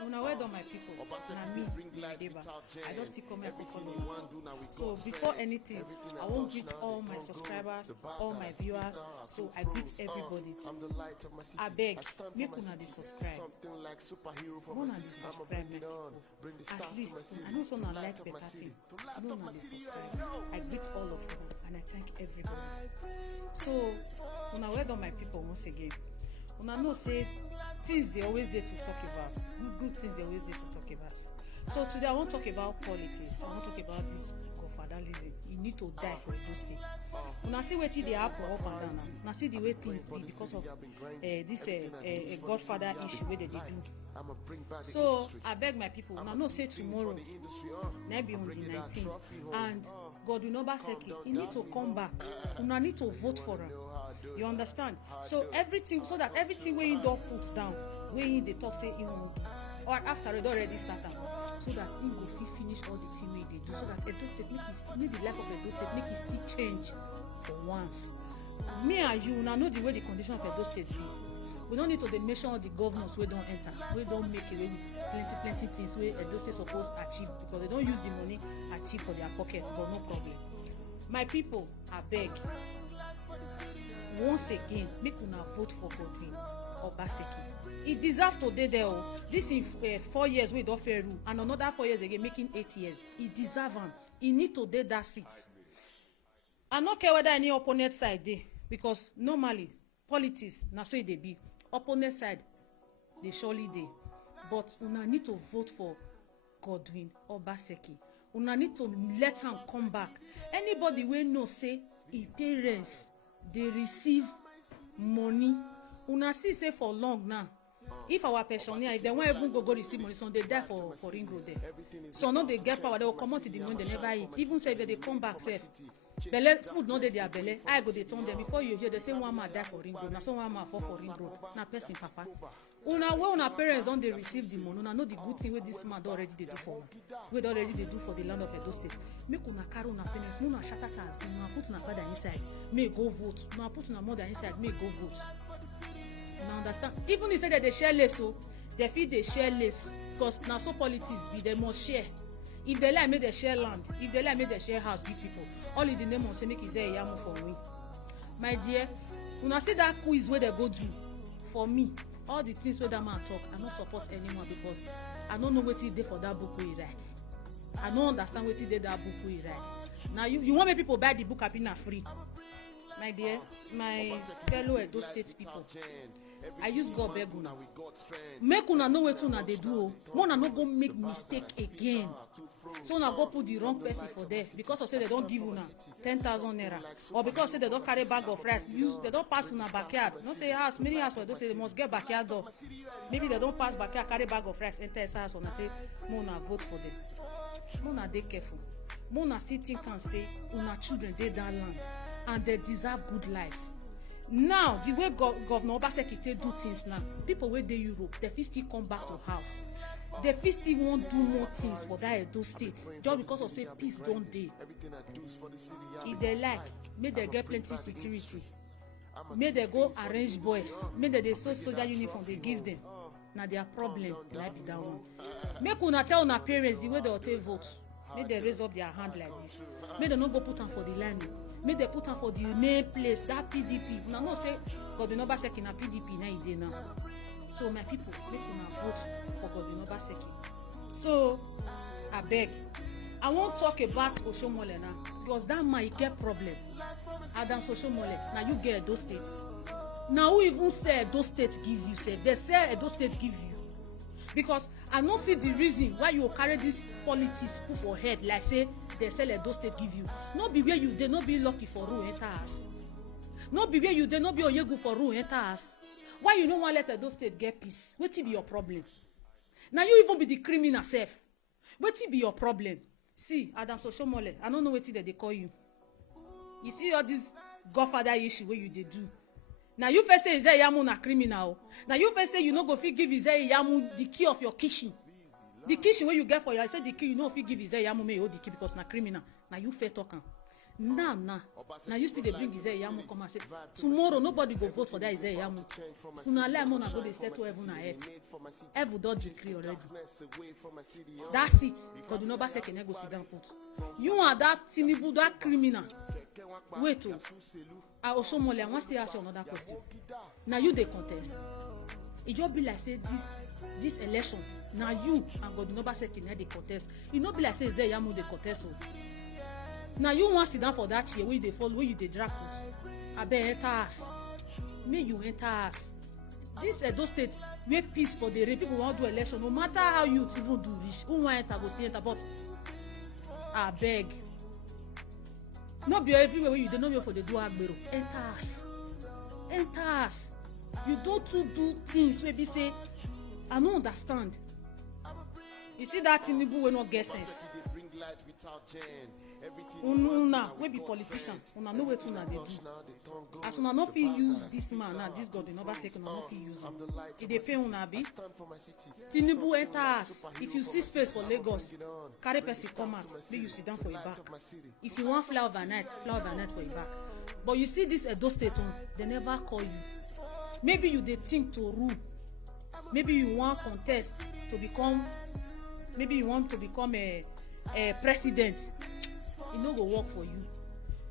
Una well done, my people. Na me, Deba. I just still come here to follow una. So before anything, I won't greet all my subscribers, all my viewers. So I greet everybody. I beg, make una dey subscribe. Una dey subscribe, my people. At least, I know some like better thing. I know una dey subscribe. I greet all of you and I thank everybody. So, una well done, my people, once again. Una know say things they always there to talk about. Good things they always there to talk about. So today I want to talk about politics. I want to talk about this godfatherism. You need to die for those states. Una see wetin dey happen up and down now. Una see the way things be because of this godfather issue wey they do. So I beg my people, una know say tomorrow, maybe on the 19th, and Godwin Obaseki, he need to come back. Una need to vote for him. You understand? So everything, so that everything where you don't put down, where you they talk say he won't do, or after it already started, so that he go finish all the thing they do, so that Edo State make the life of Edo State make it still change for once. Me and you now know the way the condition of Edo State be. We don't need to mention all the governors we don't enter, we don't make away with plenty things where Edo State supposed achieve because they don't use the money achieve for their pockets, but no problem. My people, I beg. Once again, make una vote for Godwin Obaseki. He deserves to dey there. This in 4 years we don't fair rule, and another 4 years again, making 8 years. He deserves him. He need to dey that seat. I don't care whether any opponent side dey, because normally politics na so they be. Opponent side, they surely dey. But una need to vote for Godwin Obaseki. Una need to let him come back. Anybody wey know say his parents they receive money. Una see say for long now. If our pensioner, if they won't even go receive money, so they die for ring road there. So no they get power, they will come out to the money they never eat. Even say that they come back safe. Belle food no dey their belle. I go they turn them before you hear they say one man die for ring road. Now so one man fall for ring road. Now person papa. Una when una parents don't they receive the money, una know the good thing where this man already they do for one. Where already they do for the land of Edo State. Make una carry una parents, una shatter cars, una put una father inside, may go vote. Una put una mother inside, may go vote. Una understand? Even if say that they share less, so they feel they share less because now so politics be they must share. If they like make they share land, if they like make they share house, give people. All in the name of say make is there a yamu for me. My dear, when I see that quiz where they go do, for me, all the things where that man talk, I don't support anymore because I don't know what he did for that book where he writes. I don't understand what he did that book where he writes. Now you want me people buy the book happy free. My dear, my fellow Edo State people, I use God beg una. Make una know what una they do. Una no go make mistake again. So una go put the wrong person for there because of say they don't give una 10,000 naira, or because say they don't carry bag of rice. They don't pass una backyard. Don't say house. Many house for those say they must get backyard door. Maybe they don't pass backyard, carry bag of rice, enter his house and say, "Mona vote for them." Mona dey careful. Mona still think and say, "Una children dey that land and they deserve good life." Now the way Governor Obaseki take do things now, people wey dey Europe, they fit still come back to house. They fit still want do more things for that Edo State just because of say peace don't dey. If they like, make they get plenty security. Make they go arrange boys. Make they sew soldier uniform they give them. Now their problem like be that one. Make una tell una parents the way they will take vote. Make they raise up their hand like this. Make they not go put them for the line. Make they put them for the main place, that PDP. Now no say Godwin Obaseki na PDP na ide now. So my people, make una vote for Godwin Obaseki. So I beg, I won't talk about Oshomole now because that man he get problem. Adam Oshomole, now you get those states. Now who even say those states give you? Say they say those states give you. Because I don't see the reason why you carry this politics put for head like say they sell Edo State give you. No be where you they not be lucky for rule enter us. No be where you they not be oyegu for rule enter us. Why you don't want to let Edo State get peace? What be your problem? Now you even be the criminal self. What be your problem? See, Adam Oshomole, I don't know what they call you. You see all this godfather issue where you they do. Now you first say Isaiah Yamu na criminal. Now you first say you no go fit give Isaiah Yamu the key of your kitchen. The kitchen where you get for you, I said the key you know if you give Isaiah Yamu may hold the key because na criminal. Now you first talk am. Now you still dey bring Ize-Iyamu come and say tomorrow nobody go vote for that Ize-Iyamu. Una let una go dey settle heaven and earth. Heaven don decree already. That seat Godwin Obaseki no go sit down put. You and that Tinubu, that criminal. Wait Osomole, I wan still ask you another question. Now you dey contest. It just be like say this election. Now you and Godwin Obaseki dey contest. E no be like say Ize-Iyamu dey contest o. Now you want sit down for that chair where you dey follow, where you dey drag put. Abeg enter us. May you enter us. This Edo State where peace for the people want do election. No matter how you even do reach, who want enter go still enter. But abeg, no be everywhere where you dey know where for the do agbero. Enter us. Enter us. You don't do things where be say I no understand. You see that Tinubu wey no get sense. Una wey be politician, una know wetin una dey do. As una no fit use this man now, this Godwin Obaseki, una no fit use him. E dey pay una abi. Tinubu enter us. If you see space for Lagos, carry person come out, make you sit down for your back. If you want fly overnight for your back. But you see this Edo State, they never call you. Maybe you dey think to rule. Maybe you want contest to become. Maybe you want to become a president. It no go work for you,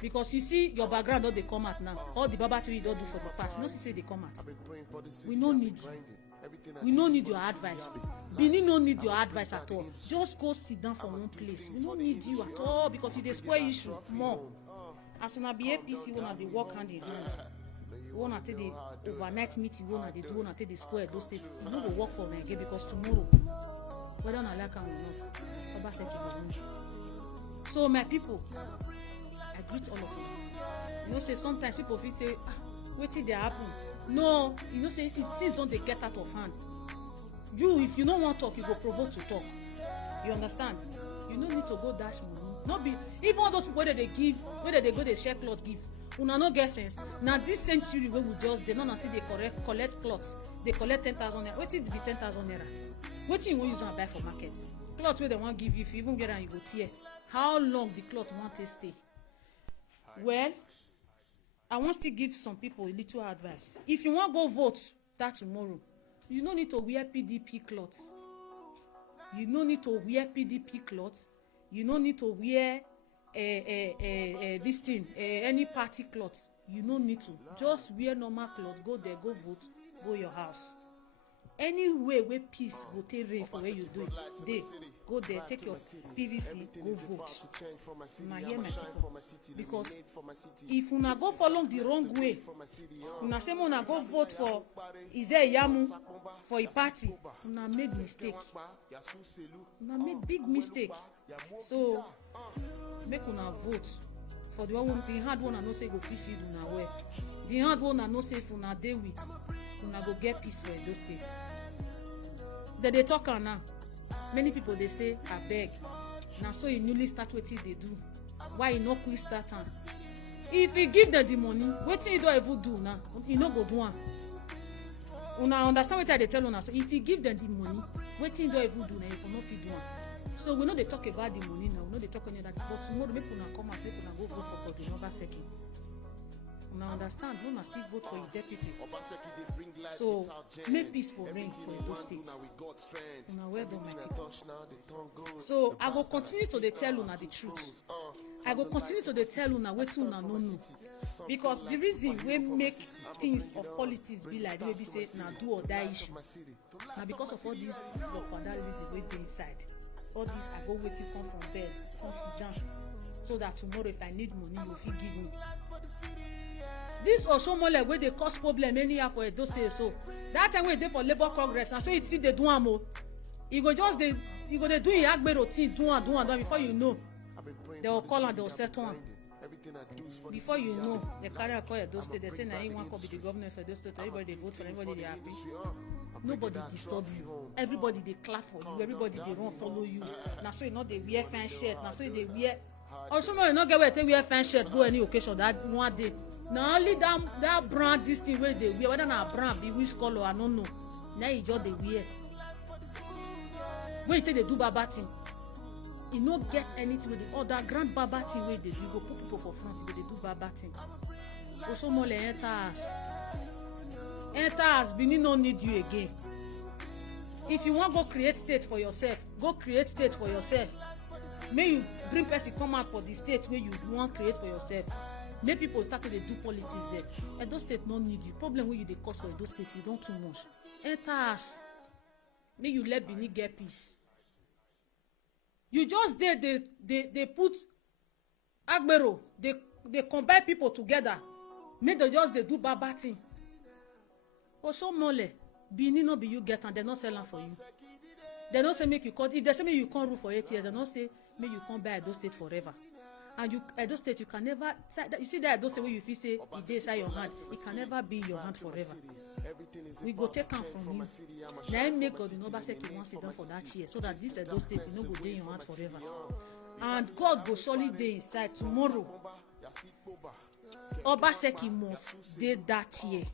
because you see your background don dey come out now. All the baba thing you don do for the past, you know say they come out. We no need you. We no need your advice. Benin no need your advice at all. Just go sit down for one place. We no need you at all, because you dey spoil issue more. As una be APC, una dey work hand in hand. Una take the overnight meeting, una dey do, una take the spoil those states. It no go work for una again, because tomorrow, whether una like am or not, Obaseki go win. So my people, I greet all of you. You know, say sometimes people feel say, wetin dey happen? No, you know, say if things don't they get out of hand, you, if you don't want to talk, you go provoke to talk. You understand? You no need to go dash money. Not be even all those people that they give, whether they go they share cloth give. Una no get sense. Now this century where we just they not still they collect cloths. They collect 10,000 naira. Wetin be 10,000 naira? Wetin you use and buy for market? Cloth where they want give you, if you even get and you go tear. How long the cloth want to stay? Well, I want to give some people a little advice. If you want to go vote that tomorrow, you don't need to wear PDP clothes. You don't need to wear PDP clothes. You don't need to wear this thing, any party clothes. You don't need to. Just wear normal clothes. Go there, go vote, go your house. Anywhere where peace go take reign for where you do it, go there, take your PVC, go vote. Una hear my people, because if una go follow the wrong way, una say una go vote for Ize-Iyamu for a party, una made mistake. Una made big mistake. So make una vote for the one, the hard one. I know say go fit feed una well. The hard one I know say if una dey with, una go get peace for those states. They talk now. Many people they say abeg. Now so you newly start wetin they do. Why you no quick start am? If you give them the money, wetin you don't even do now, you no go do am. Una understand what they tell una? So if you give them the money, wetin you don't even do now, you no fit do am. So we know they talk about the money now. We know they talk about that. But tomorrow make una come out, make una go vote for Godwin Obaseki. Una understand? We must still vote for his deputy. So make peace for reign for those states. Una well done, my people. So I go continue to tell una the truth. I go continue to tell una wetin una no know. Because the reason we make things of politics be like maybe say na do or die issue. Now because of all this fatalism we dey inside. All this I go wake you come from bed, come sit down, so that tomorrow if I need money you fit give me. This Osomole wey dey cause problem anyhow for Edo State, so that time wey dey for Labour Congress, and so it still dey do am o. E go just dey, e go dey do im agbero thing, do am before you know, they will call am, they will settle am. Before you know, they carry am call Edo State. They say na him wan come be the governor for Edo State. Everybody dey vote for, everybody dey happy. Nobody disturb you. Everybody dey clap for you. Everybody dey run follow you. Na so you no dey wear fine shirt. Na so you dey wear. Osomole no get where take wear fine shirt go any occasion that one day. Na only that brand this thing wey dey wear, whether na brand be which color I no know, na e just dey wear. Wey you take dey do baba thing. e no get anything with the other grand baba thing wey dey do. Go put people for front, go dey do baba thing. Osomole enter house, Benin no need you again. If you wan go create state for yourself, go create state for yourself. May you bring person come out for the state wey you wan create for yourself. Make people start to dey do politics there. Edo state no need you. Problem wey you dey cause for Edo state, you don too much. Enter house, make you let Benin get peace. You just they put agbero, they combine people together, make they just they do baba thing. Osomole, Benin no be you get and they not sell am for you. They don't say make you come. If they say make you come rule for 8 years, they don't say make you come buy Edo state forever. And you Edo state, you can never. You see that Edo state where you feel say it dey inside your hand, it can never be in your hand forever. We go take am from you. Now make God Godwin Obaseki wan sit down for that chair so that this Edo state no go dey in your hand forever. And God go surely dey inside tomorrow. Obaseki must dey that chair,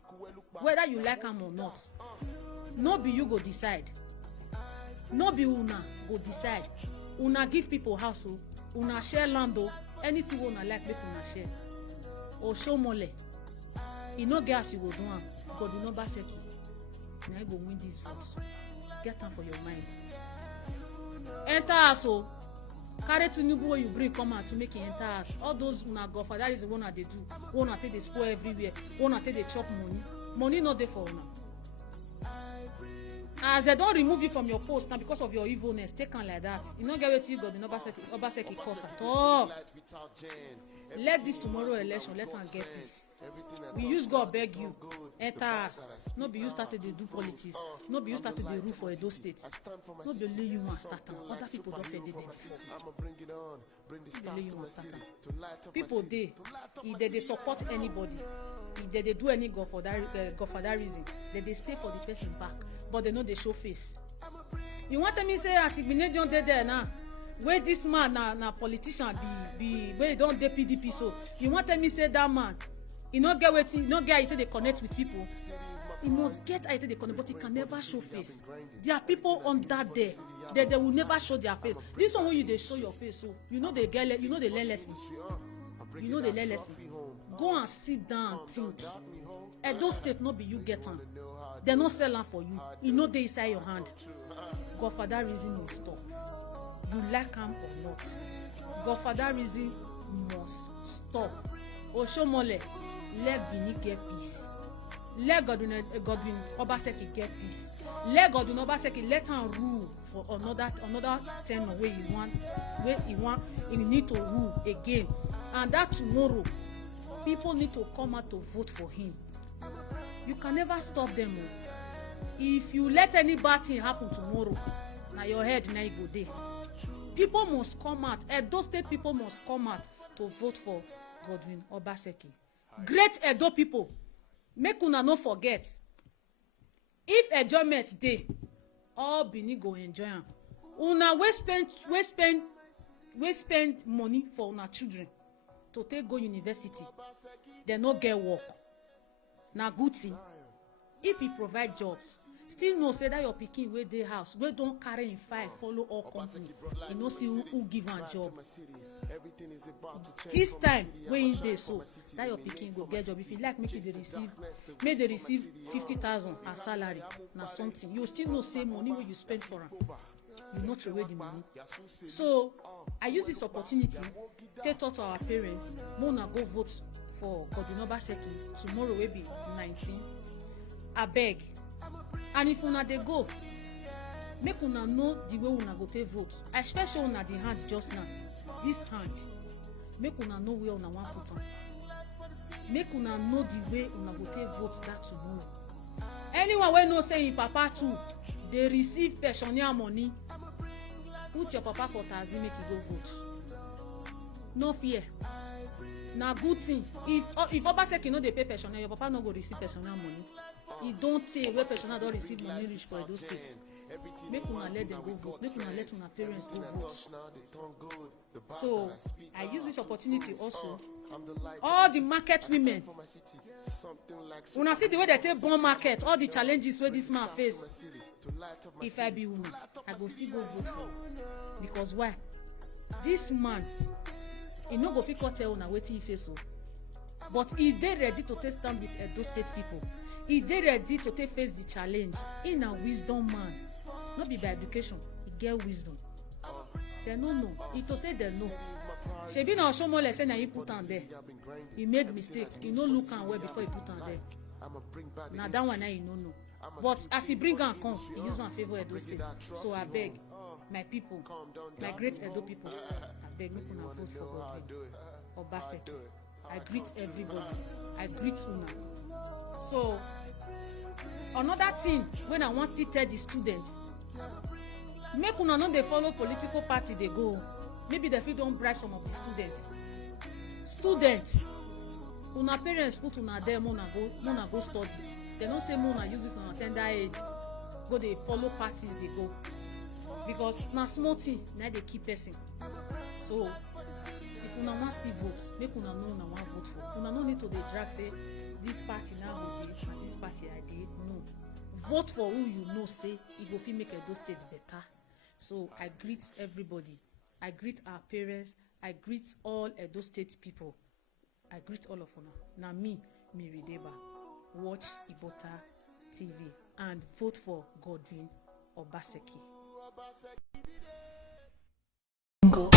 whether you like am or not. No be you go decide. No be una go decide. Una give people house o, una share land o, anything una like make una share. Osomole, e no get as you go do am. Godwin Obaseki, na you go win this vote. Get am for your mind. Enter house o, carry Tinubu wey you bring come out to make e enter house. All those una godfather is the one that they do. Una take dey spoil everywhere. Una take dey chop money. Money no dey for una. As they don't remove you from your post now because of your evilness, take on like that. You don't get what you got in Obaseki cause at all. Let this tomorrow election, let them get peace. We use God beg you, enter us. No be you started to do politics. No be you started to rule for Edo State. No be only you must start them. Other people don't fed them before. No be only you must start them. People if they support anybody, if they do any godfatherism, they stay for the person back. But they know they show face. You want me say as Igbenedion dey there now, where this man na politician be where he don't dey PDP, so you want me say that man, he no get wetin, he no get how they connect with people. He must get how they connect, but he can never show face. There are people under there that they will never show their face. This one when you they show your face, so you know they learn lesson. You know they learn lesson. Go and sit down and think. Edo State no be you get am. They no sell am for you. You know they inside your hand. Godfatherism must stop. You like am or not. Godfatherism must stop. Osomole, let Benin get peace. Let Godwin Obaseki get peace. Let Godwin Obaseki let him rule for another term where he need to rule again. And that tomorrow, people need to come out to vote for him. You can never stop them. If you let any bad thing happen tomorrow, now your head now you go there. People must come out. Edo State people must come out to vote for Godwin Obaseki. Great Edo people, make una no forget. If enjoyment dey, all Benin go enjoy am. Una we spend money for una children to take go university. They no get work. Na good thing. If he provide jobs, still know say that your pikin wey dey house wey don carry him file follow all company, you know see who give am job. This time wey he dey so, that your pikin go get job. If you like make they receive 50,000 as salary, na something. You still know say money wey you spend for am, you no throw away the money. So I use this opportunity take talk to our parents. Make una go vote for Godwin Obaseki tomorrow wey be 19. Abeg, and if una dey go, make una know the way una go take vote. I first show una the hand just now. This hand, make una know where una wan put am. Make una know the way una go take vote that tomorrow. Anyone wey know say him papa too dey receive pensioner money, put your papa for taxi make he go vote. No fear. Na good thing. If Obaseki no dey pay pensioner, your papa no go receive pensioner money. E don tey wey pensioner don receive money reach for Edo State. Make una let them go vote. Make una let una parents go vote. So I use this opportunity also. All the market women, una see the way they take born market, all the challenges wey this man face. If I be woman, I go still go vote for. Because why? this man he no go fit tell una wetin he face o, but he dey ready to take stand with Edo State people. He dey ready to take face the challenge. He na wisdom man, no be by education, he get wisdom. Dem no know, he to say dem know. Shebi na Oshiomhole say na he put am there. He made mistake, he no look am well before he put am there. Na that one na he no know. But as he bring am come, he use am favour Edo State. So abeg, my people, my great Edo people, abeg make una vote for Godwin Obaseki. I greet everybody, I greet una. So another thing when I want to tell the students, make una no dey follow political party dey go. Maybe they fit don bribe some of the students. Una parents put una there, una go study. They don't say una use this on a tender age, go dey follow parties dey go, because na small thing na dey keep person. So if una wan still vote, make una know una wan vote for. Una no need to dey drag say this party now go dey and this party I dey. No, vote for who you know say e go fit make Edo State better. So I greet everybody, I greet our parents, I greet all Edo State people, I greet all of una. Na me, Mary Deba. Watch Ibota TV and vote for Godwin Obaseki. Go.